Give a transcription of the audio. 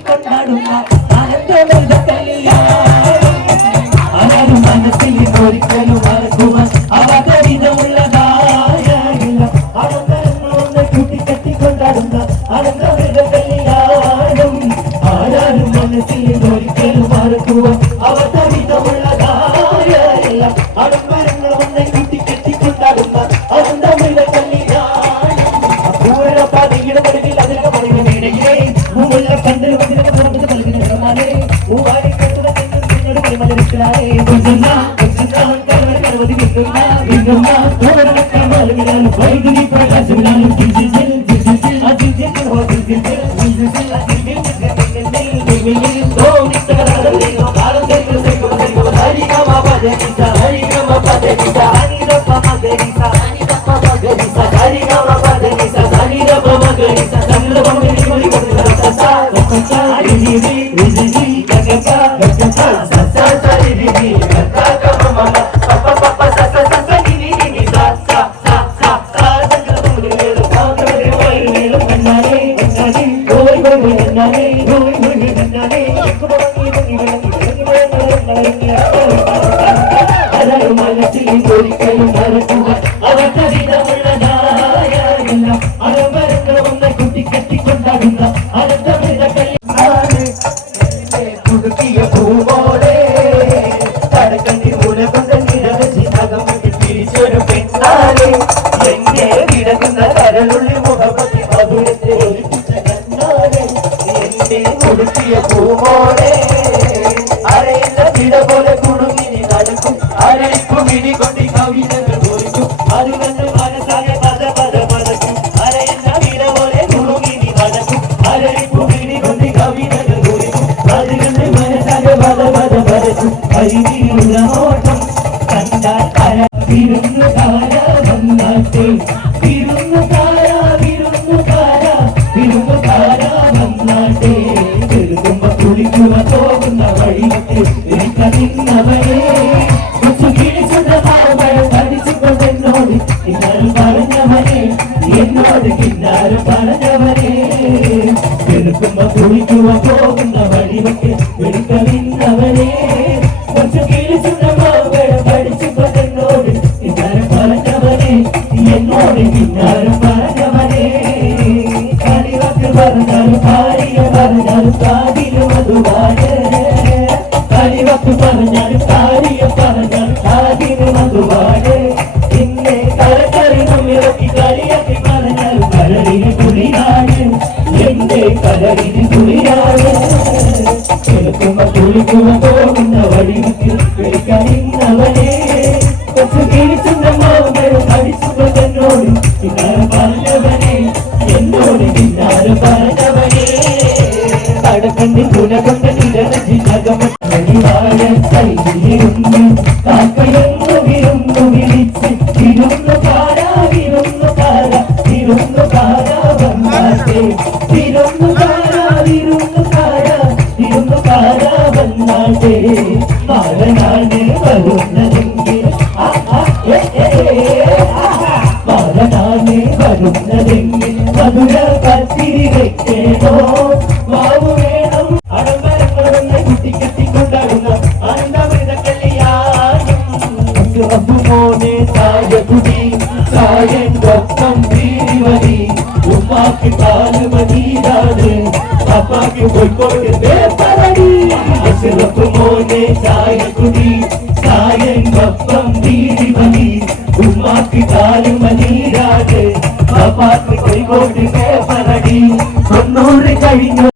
കൊണ്ടാടുന്ന ആനന്ദ കല്യാണം ആരും മനസ്സിൽ ഒരിക്കലും മറക്കുവാൻ അവതരിതമുള്ളതായില്ല. ആനന്ദങ്ങളൊന്ന് കൂട്ടിക്കെട്ടിക്കൊണ്ടാടുന്ന ആനന്ദ കല്യാണം ആരും മനസ്സിൽ ഒരിക്കലും മറക്കുവാൻ അവതരിതമുള്ളതായില്ല. ആഡംബരങ്ങളൊന്ന് കൂട്ടിക്കെട്ടിക്കൊണ്ടാടുന്ന ആനന്ദ കല്യാണം പൂരപ്പാതയുടെ പടകിൽ അതിലൊക്കെ പറയുന്ന വീടയിലെ പൂവുള്ള പന്തൽ വന്നിട്ട് പുറത്ത് നൽകുന്ന പ്രമാണേ പൂവാരി കെട്ടുന്ന നിന്നോട് പരിമലരിച്ചാലേ കരവതി വിൽക്കുന്ന തോരണക്കാലും വൈദ്യുതി പ്രകാശമില്ലാലും ഒരിക്കലും മറക്കുവാൻ അവതരിതമുള്ളതായില്ല. അരമരങ്ങളൊന്ന് കുട്ടിക്കെട്ടിക്കൊണ്ടാടുന്ന അനന്തമിത പുതുക്കിയ പൂവോടെ തടക്കണ്ടി മൂലകൊണ്ട് നിരവധി നഗമത്തിൽ തിരിച്ചൊരു പെണ്ണാലെ എന്നെ കിടക്കുന്ന കരളുള്ളി മുഖപത്തി മധുരത്തെ ഒലിപ്പിച്ച കണ്ണാലെ എന്നെ പുതുക്കിയ പൂവോടെ അരയില്ല വിട പോലെ കുടുങ്ങിനി നടക്കും അരയിപ്പു മിടി കൊണ്ട് കവിതകൾ കുറിക്കും അത് കണ്ട് മനസ്സാകെ പദ പദ പടക്കും അരയില്ല വിട പോലെ കുടുങ്ങിനി നടക്കും അരയിപ്പു മിടി കൊണ്ട് കവിതകൾ കുറിക്കും അത് കണ്ട് മനസ്സാകെ പദ പദ പടക്കും അരിവിലുള്ള ഓട്ടം കണ്ടാൽ കര വിരുന്നുകാര വന്നാട്ടെ വിരുന്നുകാര വിരുന്നുകാര വിരുന്നുകാര വന്നാട്ടെ ചെറുകുമ്പോ കുളിക്കുക പോകുന്ന വഴിക്ക് എനിക്കറിയുന്നവരെ എന്നോട് കിന്നാരം പറഞ്ഞവരെ എടുക്കുമ്പോ കുളിക്കുമ്പോ പോകുന്ന വഴിവെക്ക് എടുക്കലിന്നവരെ കുറച്ചു കിളിച്ചുണ്ടോ പഠിച്ചപ്പോ എന്നോട് കിന്നാരം പറഞ്ഞവരെ എന്നോട് കിന്നാരം പറഞ്ഞവരെ കളിവക്ക് പറഞ്ഞാലും ഭാര്യ പറഞ്ഞാലും കാതിലും അതുപാട് കളിവക്ക് പറഞ്ഞാലും ഭാര്യ പറഞ്ഞാലും കാതിലും അതുപാട് പിന്നെ കരക്കറി നമ്മിറക്കി കളിയാക്കി പറഞ്ഞാലും കരളിന് കുളിരാണ് എന്റെ കരളിന് കുളിരാണ് കിടക്കുമ്പോ കുളിക്കുമ്പോ പോകുന്ന വഴിക്ക് കളിക്കുന്നവരെ കുറച്ച് കിഴിച്ചുണ്ടോ പഠിച്ചുമ്പോ എന്നോട് പിന്നാലെ പറഞ്ഞവനെ എന്നോട് പിന്നാലെ പറഞ്ഞവനെ കടക്കണ്ടി തുണ കൊണ്ട് നിരവധി നഗമണിവാഴ കൈയിരുന്നു കാക്കയൊന്നു വിരുന്നു വിളിച്ച് വിരുന്നുകാര വിരുന്നുകാര വിരുന്നുകാര വന്നാട്ടെ വിരുന്നുകാര വിരുന്നുകാര വിരുന്നുകാര വന്നാട്ടെ മാറനാണ് വരുന്നതെങ്കിൽ മാറനാണ് വരുന്നതെങ്കിൽ മധുര കത്തിരി വെക്കേണോ മാവു വേണം അടമരങ്ങളൊന്ന് കുട്ടിക്കെട്ടിക്കൊണ്ടാടുന്ന ആനന്ദമൃത കല്യാണം മോനെ തായ കുടി തായൻ ഒപ്പം വീരിവരി ഉമ്മാക്ക് കാലുമനീരാണ് പാപ്പാക്ക് പോയിക്കോട്ട് പേപ്പറടി മോനെ തായ കുടി തായൻ ഒപ്പം വീരിവരി ഉമ്മാക്ക് കാലുമനീരാണ് പാപ്പാക്ക് പോയിക്കോട്ട് പേപ്പറടി 90 കഴിഞ്ഞു